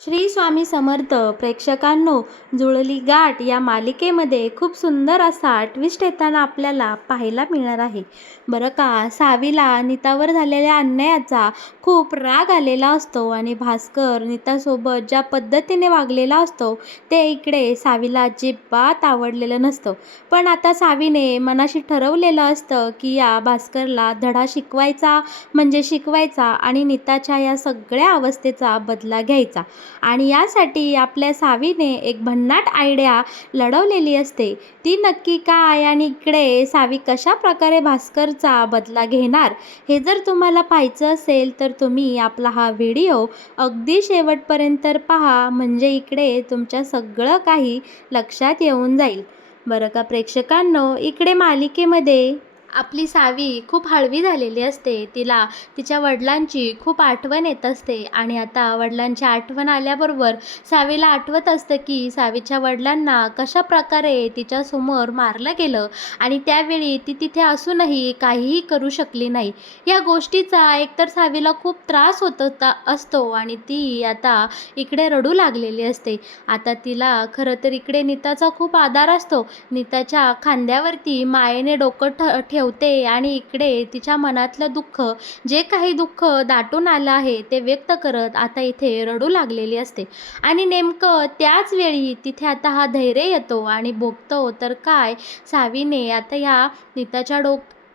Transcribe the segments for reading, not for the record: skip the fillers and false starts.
श्री स्वामी समर्थ प्रेक्षकांनो, जुळली गाठ या मालिकेमध्ये खूप सुंदर असा ट्विस्ट येताना आपल्याला पाहायला मिळणार आहे. बरं का, सावीला नीतावर झालेल्या अन्यायाचा खूप राग आलेला असतो आणि भास्कर नीतासोबत ज्या पद्धतीने वागलेला असतो ते इकडे सावीला अजिबात आवडलेलं नसतं. पण आता सावीने मनाशी ठरवलेलं असतं की या भास्करला धडा शिकवायचा म्हणजे शिकवायचा आणि नीताच्या या सगळ्या अवस्थेचा बदला घ्यायचा. आणि यासाठी आपल्या सावीने एक भन्नाट आयडिया लढवलेली असते. ती नक्की काय आणि इकडे सावी कशा प्रकारे भास्करचा बदला घेणार, हे जर तुम्हाला पाहायचं असेल तर तुम्ही आपला हा व्हिडिओ अगदी शेवटपर्यंत पहा, म्हणजे इकडे तुमच्या सगळं काही लक्षात येऊन जाईल. बरं का प्रेक्षकांनो, इकडे मालिकेमध्ये आपली सावी खूप हळवी झालेली असते. तिला तिच्या वडिलांची खूप आठवण येत असते आणि आता वडिलांची आठवण आल्याबरोबर सावीला आठवत असतं की सावीच्या वडिलांना कशा प्रकारे तिच्यासमोर मारलं गेलं आणि त्यावेळी ती तिथे असूनही काहीही करू शकली नाही. या गोष्टीचा एकतर सावीला खूप त्रास होत असतो आणि ती आता इकडे रडू लागलेली असते. आता तिला खरं तर इकडे नीताचा खूप आधार असतो. नीताच्या खांद्यावरती मायेने डोकं ठेवते आणि इकडे तिच्या मनातलं दुःख, जे काही दुःख दाटून आलं आहे ते व्यक्त करत आता इथे रडू लागलेली असते. आणि नेमकं त्याच वेळी तिथे आता हा धैर्य येतो आणि बघतो तर काय, सावीने आता ह्या नीताच्या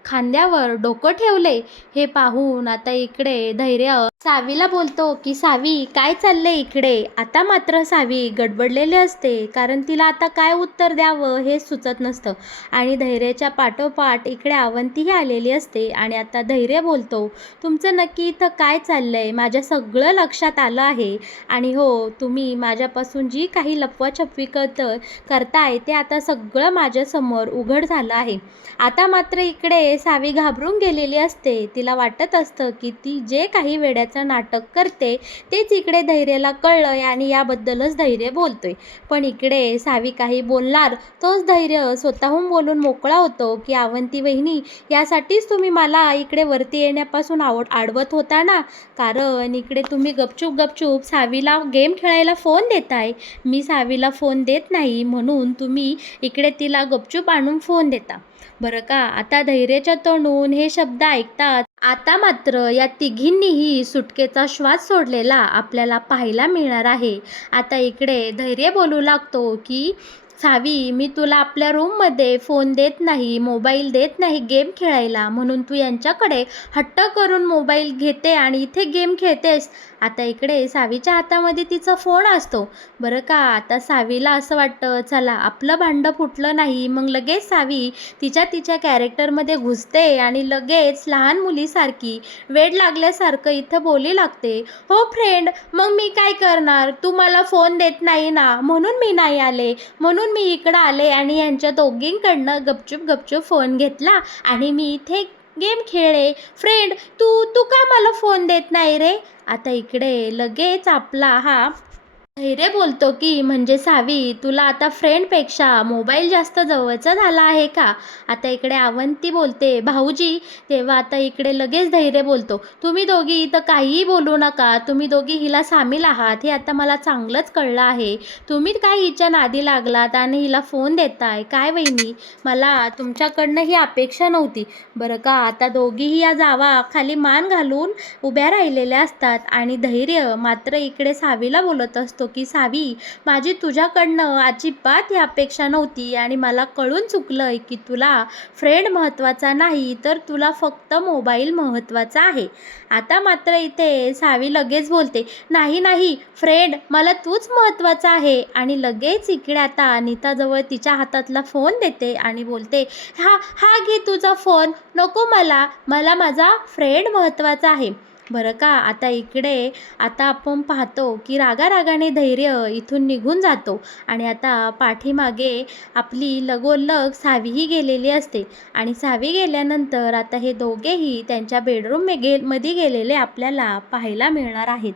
खांद्यावर डोकं ठेवले. हे पाहून आता इकडे धैर्य सावीला बोलतो की सावी, काय चाललंय इकडे. आता मात्र सावी गडबडलेली असते, कारण तिला आता काय उत्तर द्यावं हे सुचत नसतं. आणि धैर्याच्या पाठोपाठ इकडे अवंतीही आलेली असते आणि आता धैर्य बोलतो, तुमचं नक्की इथं काय चाललंय, माझ्या सगळं लक्षात आलं आहे. आणि हो, तुम्ही माझ्यापासून जी काही लपवाछपवी करताय ते आता सगळं माझ्यासमोर उघड झालं आहे. आता मात्र इकडे सावी घाबरून गेलेली असते. तिला वाटत असतं की ती जे काही वेड्याचं नाटक करते तेच इकडे धैर्याला कळलंय आणि याबद्दलच धैर्य बोलतोय. पण इकडे सावी काही बोलणार तोच धैर्य स्वतःहून बोलून मोकळा होतो की अवंती वहिनी, यासाठीच तुम्ही मला इकडे वरती येण्यापासून अडवत होता ना, कारण इकडे तुम्ही गपचूप गपचूप सावीला गेम खेळायला फोन देताय. मी सावीला फोन देत नाही म्हणून तुम्ही इकडे तिला गपचूप आणून फोन देता. बरं का, आता धैर्याच्या तोंडून हे शब्द ऐकतात आता मात्र या तिघींनीही सुटकेचा श्वास सोडलेला आपल्याला पाहायला मिळणार आहे. आता इकडे धैर्य बोलू लागतो की सावी, मी तुला आपल्या रूममध्ये फोन देत नाही, मोबाईल देत नाही गेम खेळायला, म्हणून तू यांच्याकडे हट्ट करून मोबाईल घेते आणि इथे गेम खेळतेस. आता इकडे सावीच्या हातामध्ये तिचा फोन असतो. बरं का, आता सावीला असं वाटतं चला आपलं भांडं फुटलं नाही. मग लगेच सावी तिच्या कॅरेक्टरमध्ये घुसते आणि लगेच लहान मुलीसारखी वेड लागल्यासारखं इथं बोली लागते, हो फ्रेंड, मग मी काय करणार, तू मला फोन देत नाही ना म्हणून मी नाही आले, म्हणून मी इकडं आले आणि यांच्या दोघींकडनं गपचूप गपचूप फोन घेतला आणि मी इथे गेम खेळले. फ्रेंड, तू तू का मला फोन देत नाही रे. आता इकडे लगेच आपला हा धैर्य बोलतो की म्हणजे सावी, तुला आता फ्रेंडपेक्षा मोबाईल जास्त जवळचा झाला आहे का. आता इकडे अवंती बोलते, भाऊजी. तेव्हा आता इकडे लगेच धैर्य बोलतो, तुम्ही दोघी इथं काहीही बोलू नका, तुम्ही दोघी हिला सामील आहात हे आता मला चांगलंच कळलं आहे. तुम्ही काय हिच्या नादी लागलात आणि हिला फोन देताय काय वहिनी, मला तुमच्याकडनं ही अपेक्षा नव्हती. बरं का, आता दोघीही या जावा खाली मान घालून उभ्या राहिलेल्या असतात आणि धैर्य मात्र इकडे सावीला बोलत असतो की सावी, माझी तुझ्याकडनं अजिबात ही अपेक्षा नव्हती आणि मला कळून चुकलंय की तुला फ्रेंड महत्त्वाचा नाही तर तुला फक्त मोबाईल महत्त्वाचा आहे. आता मात्र इथे सावी लगेच बोलते, नाही नाही फ्रेंड, मला तूच महत्त्वाचा आहे. आणि लगेच इकडे आता नीताजवळ तिच्या हातातला फोन देते आणि बोलते, हा हा घे तुझा फोन, नको मला, मला माझा फ्रेंड महत्त्वाचा आहे. बरं का, आता इकडे आता आपण पाहतो की रागारागाने धैर्य इथून निघून जातो आणि आता पाठीमागे आपली लगोलग सावीही गेलेली असते. आणि सावी गेल्यानंतर आता हे दोघेही त्यांच्या मध्ये गेलेले आपल्याला पाहायला मिळणार आहेत.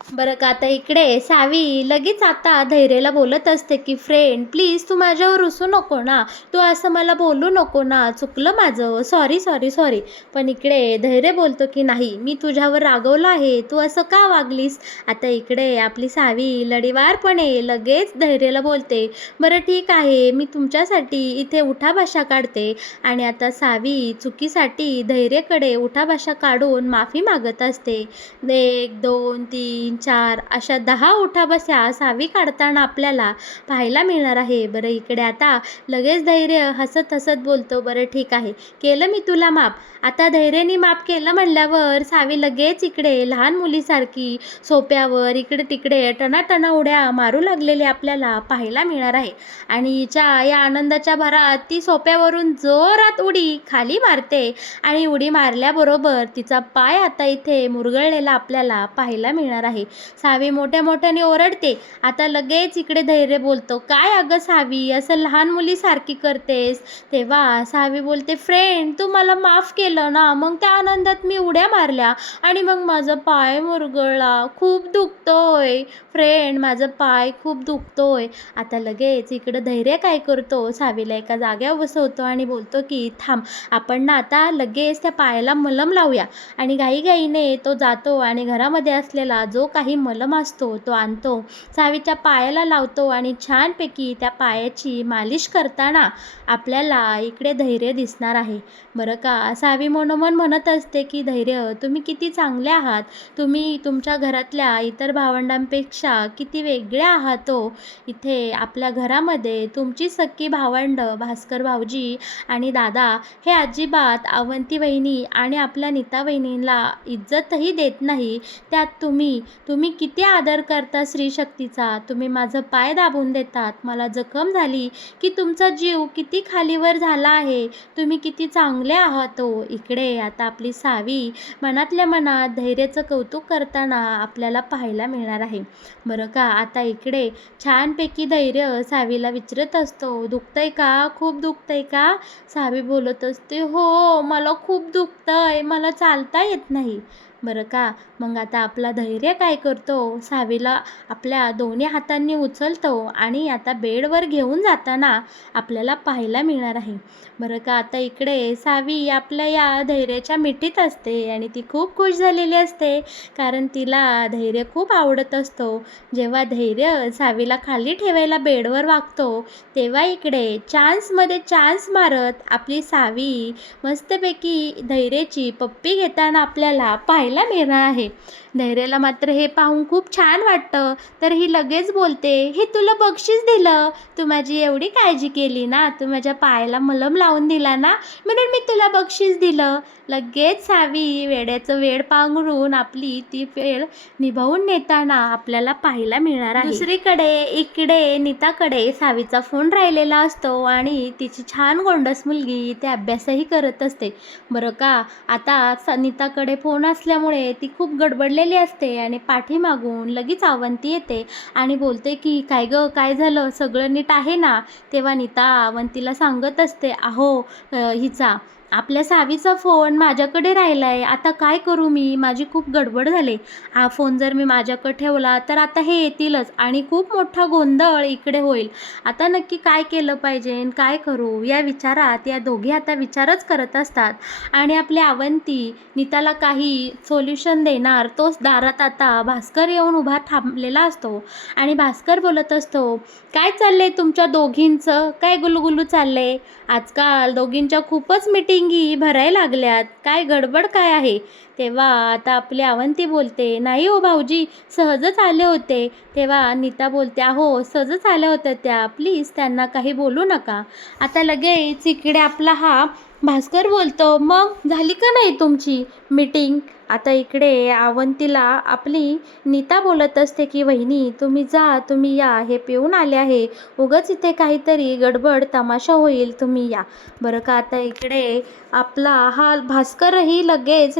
बरं का आता इकडे सावी लगेच आता धैर्यला बोलत असते की फ्रेंड प्लीज तू माझ्यावर रुसू नको ना, तू असं मला बोलू नको ना, चुकलं माझं, सॉरी सॉरी सॉरी. पण इकडे धैर्य बोलतो की नाही मी तुझ्यावर रागवलं आहे, तू असं का वागलीस. आता इकडे आपली सावी लढीवारपणे लगेच धैर्यला बोलते बरं ठीक आहे मी तुमच्यासाठी इथे उठाबशा काढते. आणि आता सावी चुकीसाठी धैर्यकडे उठाबशा काढून माफी मागत असते. 1, 2, 3, 4 अशा 10 उठाबशा सावी काढताना आपल्याला पाहायला मिळणार आहे. बरं इकडे आता लगेच धैर्य हसत हसत बोलतो बरं ठीक आहे केलं मी तुला माफ. आता धैर्याने माफ केलं म्हणल्यावर सावी लगेच इकडे लहान मुलीसारखी सोप्यावर इकडे तिकडे टनाटना उड्या मारू लागलेली आपल्याला पाहायला मिळणार आहे. आणि हिच्या या आनंदाच्या भरात ती सोप्यावरून जोरात उडी खाली मारते आणि उडी मारल्याबरोबर तिचा पाय आता इथे मुरगळलेला आपल्याला पाहायला मिळणार आहे. सावी मोठ्या मोठ्याने ओरडते. आता लगेच इकडे धैर्य बोलतो काय अगं सावी असं लहान मुलीसारखी करतेस. तेव्हा सावी बोलते फ्रेंड तू मला माफ केलं ना, मग त्या आनंदात मी उड्या मारल्या आणि मग माझा पाय मुरगळला, खूप दुखतोय फ्रेंड, माझा पाय खूप दुखतोय. आता लगेच इकडं धैर्य काय करतो सावीला एका जाग्यावर बसवतो आणि बोलतो की थांब आपण ना आता लगेच त्या पायाला मलम लावूया. आणि घाईघाईने तो जातो आणि घरामध्ये असलेला जो काही मलम असतो तो आणतो, सावीच्या पायाला लावतो आणि छानपैकी त्या पायाची मालिश करताना आपल्याला इकडे धैर्य दिसणार आहे. बरं का सावी मनोमन म्हणत असते की धैर्य तुम्ही किती चांगले आहात, तुम्ही तुमच्या घरातल्या इतर भावंडांपेक्षा किती वेगळे आहात हो. इथे आपल्या घरामध्ये तुमची सख्खी भावंड भास्कर भाऊजी आणि दादा हे अजिबात अवंती वहिनी आणि आपल्या नीता वहिनीला इज्जतही देत नाही. त्यात तुम्ही तुम्ही किती आदर करता स्त्रीशक्तीचा, तुम्ही माझं पाय दाबून देतात, मला जखम झाली की तुमचा जीव किती खालीवर झाला आहे, तुम्ही किती चांगले आहात हो. इकडे आता आपली सावी मनातल्या मनात धैर्याचं कौतुक करताना आपल्याला पाहायला मिळणार आहे. बरं का आता इकडे छानपैकी धैर्य सावीला विचारत असतो दुखतंय का, खूप दुखतंय का. सावी बोलत असते हो मला खूप दुखतंय, मला चालता येत नाही. बरं का मग आता आपला धैर्य काय करतो सावीला आपल्या दोन्ही हातांनी उचलतो आणि आता बेडवर घेऊन जाताना आपल्याला पाहायला मिळणार आहे. बरं का आता इकडे सावी आपल्या या धैर्याच्या मिठीत असते आणि ती खूप खुश झालेली असते कारण तिला धैर्य खूप आवडत असतो. जेव्हा धैर्य सावीला खाली ठेवायला बेडवर वागतो तेव्हा इकडे चान्समध्ये चान्स मारत आपली सावी मस्तपैकी धैर्याची पप्पी घेताना आपल्याला पाहायला मिळणार आहे. धैर्याला मात्र हे पाहून खूप छान वाटतं तर ही लगेच बोलते हे तुला बक्षीस दिलं, तू माझी एवढी काळजी केली ना, तू माझ्या पायाला मलम लावून दिला ना, म्हणून मी तुला बक्षीस दिलं. लगेच सावी वेड्याचं वेड पांघरून आपली ती वेळ निभावून नेताना आपल्याला पाहायला मिळणार आहे. दुसरीकडे इकडे नीताकडे सावीचा फोन राहिलेला असतो आणि तिची छान गोंडस मुलगी ते अभ्यासही करत असते. बरं का आता नीताकडे फोन असल्यामुळे ती खूप गडबडलेली असते आणि पाठीमागून लगेच अवंती येते आणि बोलते की काय गं काय झालं, सगळं नीट आहे ना. तेव्हा नीता अवंतीला सांगत असते अहो हिचा आपल्या सावीचा फोन माझ्याकडे राहिला आहे, आता काय करू मी, माझी खूप गडबड झाली, हा फोन जर मी माझ्याकडे ठेवला तर आता हे येतीलच आणि खूप मोठा गोंधळ इकडे होईल, आता नक्की काय केलं पाहिजे काय करू या विचारात या दोघी आता विचारच करत असतात. आणि आपली अवंती नीताला काही सोल्युशन देणार तोच दारात आता भास्कर येऊन उभा थांबलेला असतो आणि भास्कर बोलत असतो काय चाललंय तुमच्या दोघींचं, काय गुलुगुलू चाललंय, आजकाल दोघींच्या खूपच मिटिंगी भरायला लागल्यात, काय गडबड काय आहे. तेव्हा आता आपली अवंती बोलते नाही हो भाऊजी सहजच आले होते. तेव्हा नीता बोलते अहो सहजच आल्या होत्या त्या, प्लीज त्यांना काही बोलू नका. आता लगेच इकडे आपला हा भास्कर बोलतो मग झाली का नाही तुमची मीटिंग. आता इकडे अवंतीला आपली नीता बोलत असते की वहिनी तुम्ही जा तुम्ही या, हे पिऊन आले आहे, उगाच इथे काहीतरी गडबड तमाशा होईल, तुम्ही या. बरं का आता इकडे आपला हा भास्करही लगेच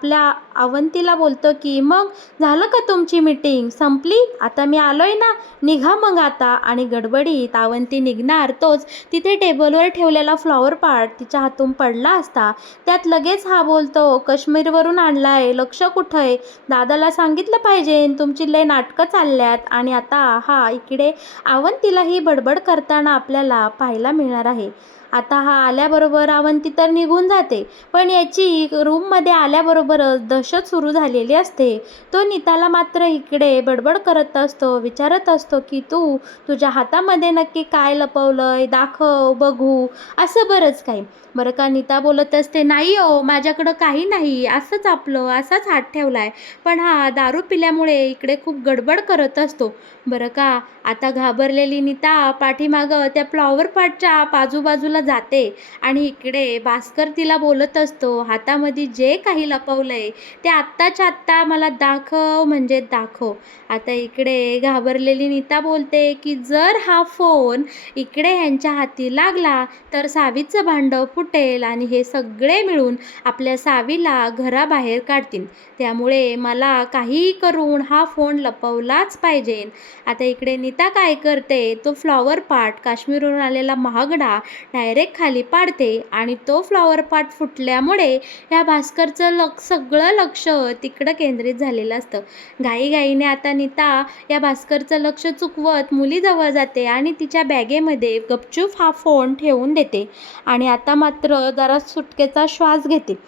आपल्या अवंतीला बोलतो की मग झालं का तुमची मीटिंग संपली, आता मी आलोय ना, निघा मग आता. आणि गडबडीत अवंती निघणार तोच तिथे टेबलवर ठेवलेला फ्लॉवर पॉट तिच्या हातून पडला असता. त्यात लगेच हा बोलतो, काश्मीरवरून आणलाय, लक्ष कुठं आहे, दादाला सांगितलं पाहिजे, तुमची लय नाटकं चालल्यात. आणि आता हा इकडे अवंतीला ही बडबड करताना आपल्याला पाहायला मिळणार आहे. आता हा आल्याबरोबर अवंती तर निघून जाते, पण याची रूममध्ये आल्याबरोबरच दहशत सुरू झालेली असते. तो नीताला मात्र इकडे बडबड करत असतो, विचारत असतो की तुझ्या हातामध्ये नक्की काय लपवलंय, दाखव बघू, असं बरंच काही. बरं का नीता बोलत असते, नाही हो माझ्याकडं काही नाही, असंच आपलं असाच हात ठेवलाय. पण हा दारू पिल्यामुळे इकडे खूप गडबड करत असतो. बरं का आता घाबरलेली नीता पाठीमागं त्या फ्लॉवर पॉटच्या आजूबाजूला जाते आणि इकडे भास्कर तिला बोलत असतो, हातामध्ये जे काही लपवलंय ते आत्ताच्या आत्ता मला दाखव म्हणजे दाखव. आता इकडे घाबरलेली नीता बोलते की जर हा फोन इकडे ह्यांच्या हाती लागला तर सावीचं भांडं फुटेल आणि हे सगळे मिळून आपल्या सावीला घराबाहेर काढतील. त्यामुळे मला काहीही करून हा फोन लपवलाच पाहिजे. आता इकडे नीता काय करते, तो फ्लॉवर पॉट काश्मीरवरून आलेला महागडा डायरेक्ट खाली पाडते आणि तो फ्लॉवर पॉट फुटल्यामुळे या भास्करचं सगळं लक्ष तिकडं केंद्रित झालेलं असतं. घाईघाईने आता नीता या भास्करचं लक्ष चुकवत मुलीजवळ जाते आणि तिच्या बॅगेमध्ये गपचूप हा फोन ठेवून देते आणि आता मात्र जरा सुटकेचा श्वास घेते.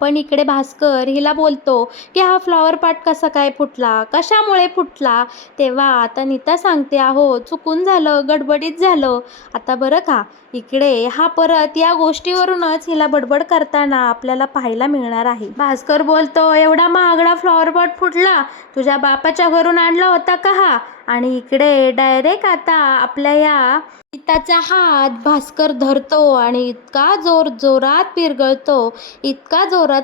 पण इकडे भास्कर हिला बोलतो की हा फ्लॉवर पॉट कसा काय फुटला, कशामुळे फुटला. तेव्हा आता नीता सांगते, अहो चुकून झालं, गडबडीत झालं. आता बरं का इकडे हा परत या गोष्टीवरूनच हिला बडबड करताना आपल्याला पाहायला मिळणार आहे. भास्कर बोलतो, एवढा महागडा फ्लॉवर पॉट फुटला, तुझ्या बापाच्या घरून आणला होता का हा. आणि इकडे डायरेक्ट आता आपल्या या नीताचा हात भास्कर धरतो आणि इतका जोरात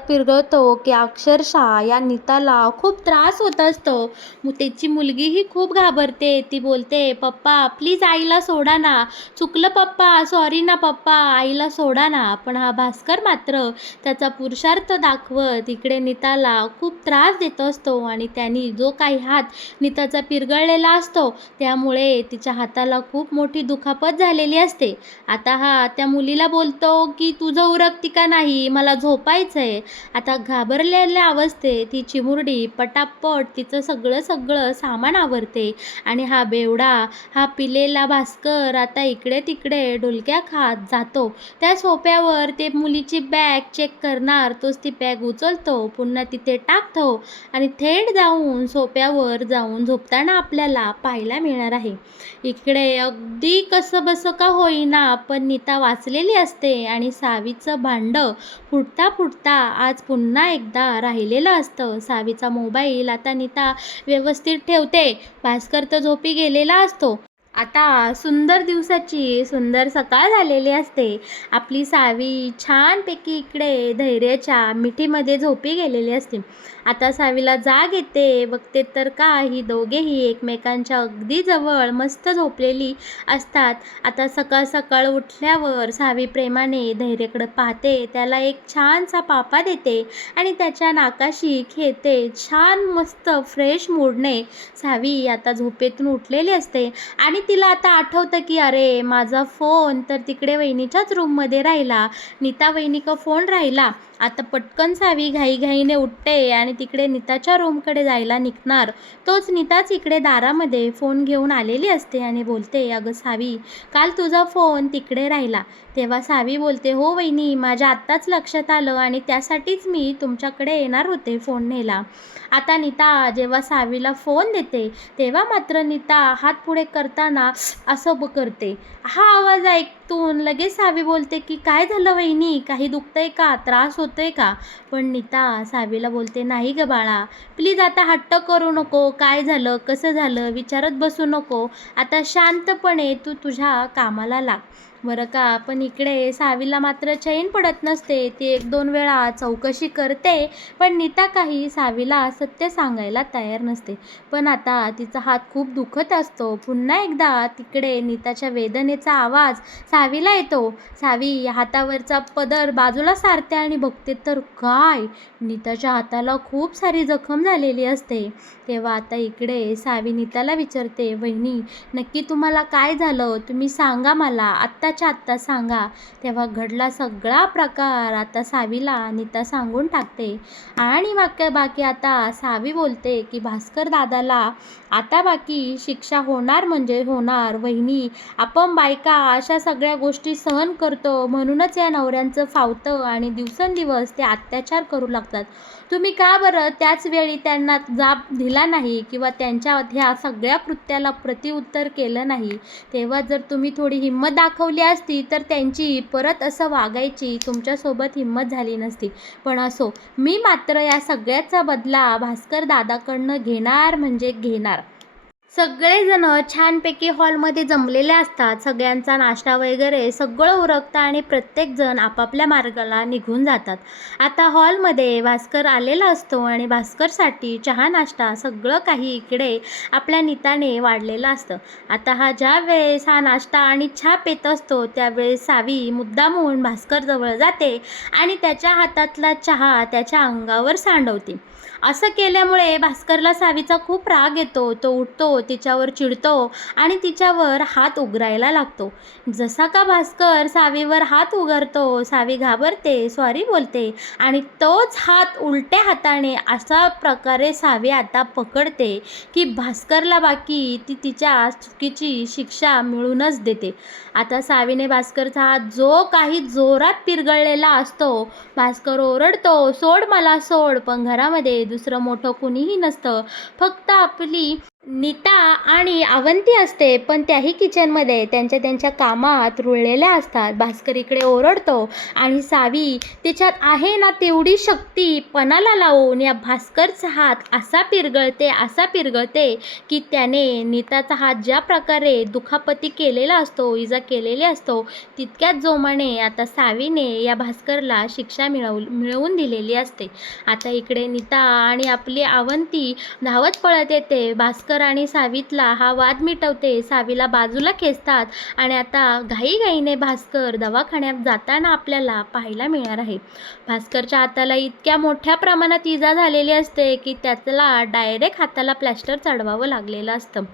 पिरगळतो की अक्षरशः या नीताला खूप त्रास होत असतो. त्याची मुलगीही खूप घाबरते. ती बोलते, पप्पा प्लीज आईला सोडा ना, चुकलं पप्पा, सॉरी ना पप्पा, आईला सोडा ना. पण हा भास्कर मात्र त्याचा पुरुषार्थ दाखवत इकडे नीताला खूप त्रास देत असतो आणि त्यांनी जो काही हात नीताचा पिरगळलेला असतो त्यामुळे तिच्या हाताला खूप मोठी दुखापत झालेली असते. आता हा त्या मुलीला बोलतो की तुझं उरकती का नाही, मला झोपायचं आहे. आता घाबरलेल्या अवस्थेत ती चिमुरडी पटापट तिचं सगळं सामान आवरते आणि हा बेवडा, हा पिलेला भास्कर आता इकडे तिकडे डुलक्या खात जातो. त्या सोफ्यावर ते मुलीची बॅग चेक करणार, तोच ती बॅग उचलतो, पुन्हा तिथे टाकतो आणि थेट जाऊन सोफ्यावर जाऊन झोपताना आपल्याला पाहायला मिळणार आहे. इकडे अगदी कसं बसं का होईना पण नीता वाचलेली असते आणि सावीचं भांडं फुटता फुटता आज पुन्हा एकदा राहिलेलं असतं. सावीचा मोबाईल आता नीता व्यवस्थित ठेवते. भास्कर तर झोपी गेलेला असतो. आता सुंदर दिवसाची सुंदर सकाळ झालेली असते. आपली सावी छानपैकी इकडे धैर्याच्या मिठीमध्ये झोपी गेलेली असते. आता सावीला जाग येते, बघते तर का ही दोघेही एकमेकांच्या अगदी जवळ मस्त झोपलेली असतात. आता सकाळ सकाळ उठल्यावर सावी प्रेमाने धैर्याकडे पाहते, त्याला एक छानसा पापा देते आणि त्याच्या नाकाशी खेळते. छान मस्त फ्रेश मूडने सावी आता झोपेतून उठलेली असते आणि तिला आता आठवतं की अरे माझा फोन तर तिकडे वहिनीच्याच रूममध्ये राहिला, नीता वहिनीचा फोन राहिला. आता पटकन सावी घाईघाईने उठते आणि तिकडे नीताच्या रूमकडे जायला निघणार, तोच नीताच इकडे दारामध्ये फोन घेऊन आलेली असते आणि बोलते, अगं सावी काल तुझा फोन तिकडे राहिला. तेव्हा सावी बोलते, हो वहिनी माझ्या आत्ताच लक्षात आलं आणि त्यासाठीच मी तुमच्याकडे येणार होते फोन न्यायला. आता नीता जेव्हा सावीला फोन देते तेव्हा मात्र नीता हात पुढे करताना असं करते. हा आवाज ऐकून लगेच सावी बोलते की काय झालं वहिनी, काही दुखतंय का, त्रास होतोय का. पण नीता सावीला बोलते, नाही ग बाळा, प्लीज आता हट्ट करू नको, काय झालं कसं झालं विचारत बसू नको, आता शांतपणे तू तुझ्या कामाला लाग. बरं का. पण इकडे सावीला मात्र चैन पडत नसते. ती 1-2 वेळा चौकशी करते, पण नीता काही सावीला सत्य सांगायला तयार नसते. पण आता तिचा हात खूप दुखत असतो. पुन्हा एकदा तिकडे नीताच्या वेदनेचा आवाज सावीला येतो. सावी हातावरचा पदर बाजूला सारते आणि बघते तर काय, नीताच्या हाताला खूप सारी जखम झालेली असते. तेव्हा आता इकडे सावी नीताला विचारते, "वहिनी, नक्की तुम्हाला काय झालं? तुम्ही सांगा मला, आत्ताच्या आत्ता सांगा." तेव्हा घडला सगळा प्रकार आता सावीला नीता सांगून टाकते. आणि बाकी आता सावी बोलते की भास्कर दादाला आता बाकी शिक्षा होणार म्हणजे होणार. वहिनी, आपण बायका अशा सगळ्या गोष्टी सहन करतो म्हणूनच या नवऱ्यांचं फावतं आणि दिवसेंदिवस ते अत्याचार करू लागतात. तुम्ही का बरं त्याच वेळी त्यांना जाब दिला नाही किंवा त्यांच्या ह्या सगळ्या कृत्याला प्रत्युत्तर केलं नाही? तेव्हा जर तुम्ही थोडी हिंमत दाखवली असती तर त्यांची परत असं वागायची तुमच्यासोबत हिंमत झाली नसती. पण असो, मी मात्र या सगळ्याचा बदला भास्कर दादाकडनं घेणार म्हणजे घेणार. सगळेजण छानपैकी हॉलमध्ये जमलेले असतात. सगळ्यांचा नाश्ता वगैरे सगळं उरकतं आणि प्रत्येकजण आपापल्या मार्गाला निघून जातात. आता हॉलमध्ये भास्कर आलेला असतो आणि भास्करसाठी चहा नाश्ता सगळं काही इकडे आपल्या नीताने वाढलेलं असतं. आता ज्या वेळेस हा नाश्ता आणि चहा पेत असतो त्यावेळेस सावी मुद्दामहून भास्करजवळ जाते आणि त्याच्या हातातला चहा त्याच्या अंगावर सांडवते. असं केल्यामुळे भास्करला सावीचा खूप राग येतो. तो उठतो, तिच्यावर चिडतो आणि तिच्यावर हात उगारायला लागतो. जसा का भास्कर सावीवर हात उगारतो, सावी घाबरते, सॉरी बोलते आणि तोच हात उलट्या हाताने अशा प्रकारे सावी आता पकडते की भास्करला बाकी ती तिच्या चुकीची शिक्षा मिळूनच देते. आता सावीने भास्करचा हात जो काही जोरात पिरगळलेला असतो. भास्कर ओरडतो, "सोड मला, सोड." पण घरामध्ये दुसरं मोठं कुणीही नसतं. फक्त आपली नीता आणि अवंती असते. पण त्याही किचनमध्ये त्यांच्या त्यांच्या कामात रुळलेल्या असतात. भास्कर इकडे ओरडतो आणि सावी तिच्यात आहे ना तेवढी शक्ती पणाला लावून या भास्करचा हात असा पिरगळते की त्याने नीताचा हात ज्या प्रकारे दुखापती केलेला असतो, इजा केलेली असतो, तितक्याच जोमाने आता सावीने या भास्करला शिक्षा मिळवून दिलेली असते. आता इकडे नीता आणि आपली अवंती धावत पळत येते. भास्कर आणि सावीतला हा वाद मिटवते. सावीला बाजूला खेचतात आणि आता घाईघाईने भास्कर दवाखान्यात जाताना आपल्याला पाहायला मिळणार आहे. भास्करच्या हाताला इतक्या मोठ्या प्रमाणात इजा झालेली असते की त्याला डायरेक्ट हाताला प्लॅस्टर चढवावं लागलेलं असतं.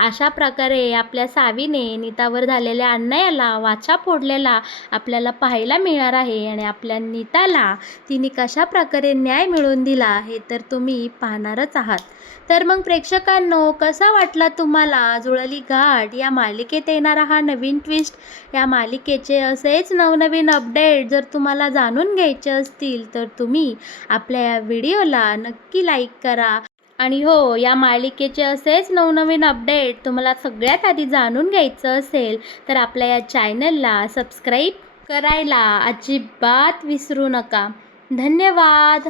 अशा प्रकारे आपल्या सावीने नीतावर झालेल्या अन्यायाला वाचा फोडलेला आपल्याला पाहायला मिळणार आहे आणि आपल्या नीताला तिने कशा प्रकारे न्याय मिळवून दिला हे तर तुम्ही पाहणारच आहात. तर मग प्रेक्षकांनो, कसा वाटला तुम्हाला जुळली गाठ या मालिकेत येणारा हा नवीन ट्विस्ट? या मालिकेचे असेच नवनवीन अपडेट जर तुम्हाला जाणून घ्यायचे असतील तर तुम्ही आपल्या या व्हिडिओला नक्की लाईक करा. आणि हो, या मालिकेचे असेच नवनवीन अपडेट तुम्हाला सगळ्यात आधी जाणून घ्यायचं असेल तर आपल्या या चॅनलला सबस्क्राईब करायला अजिबात विसरू नका. धन्यवाद.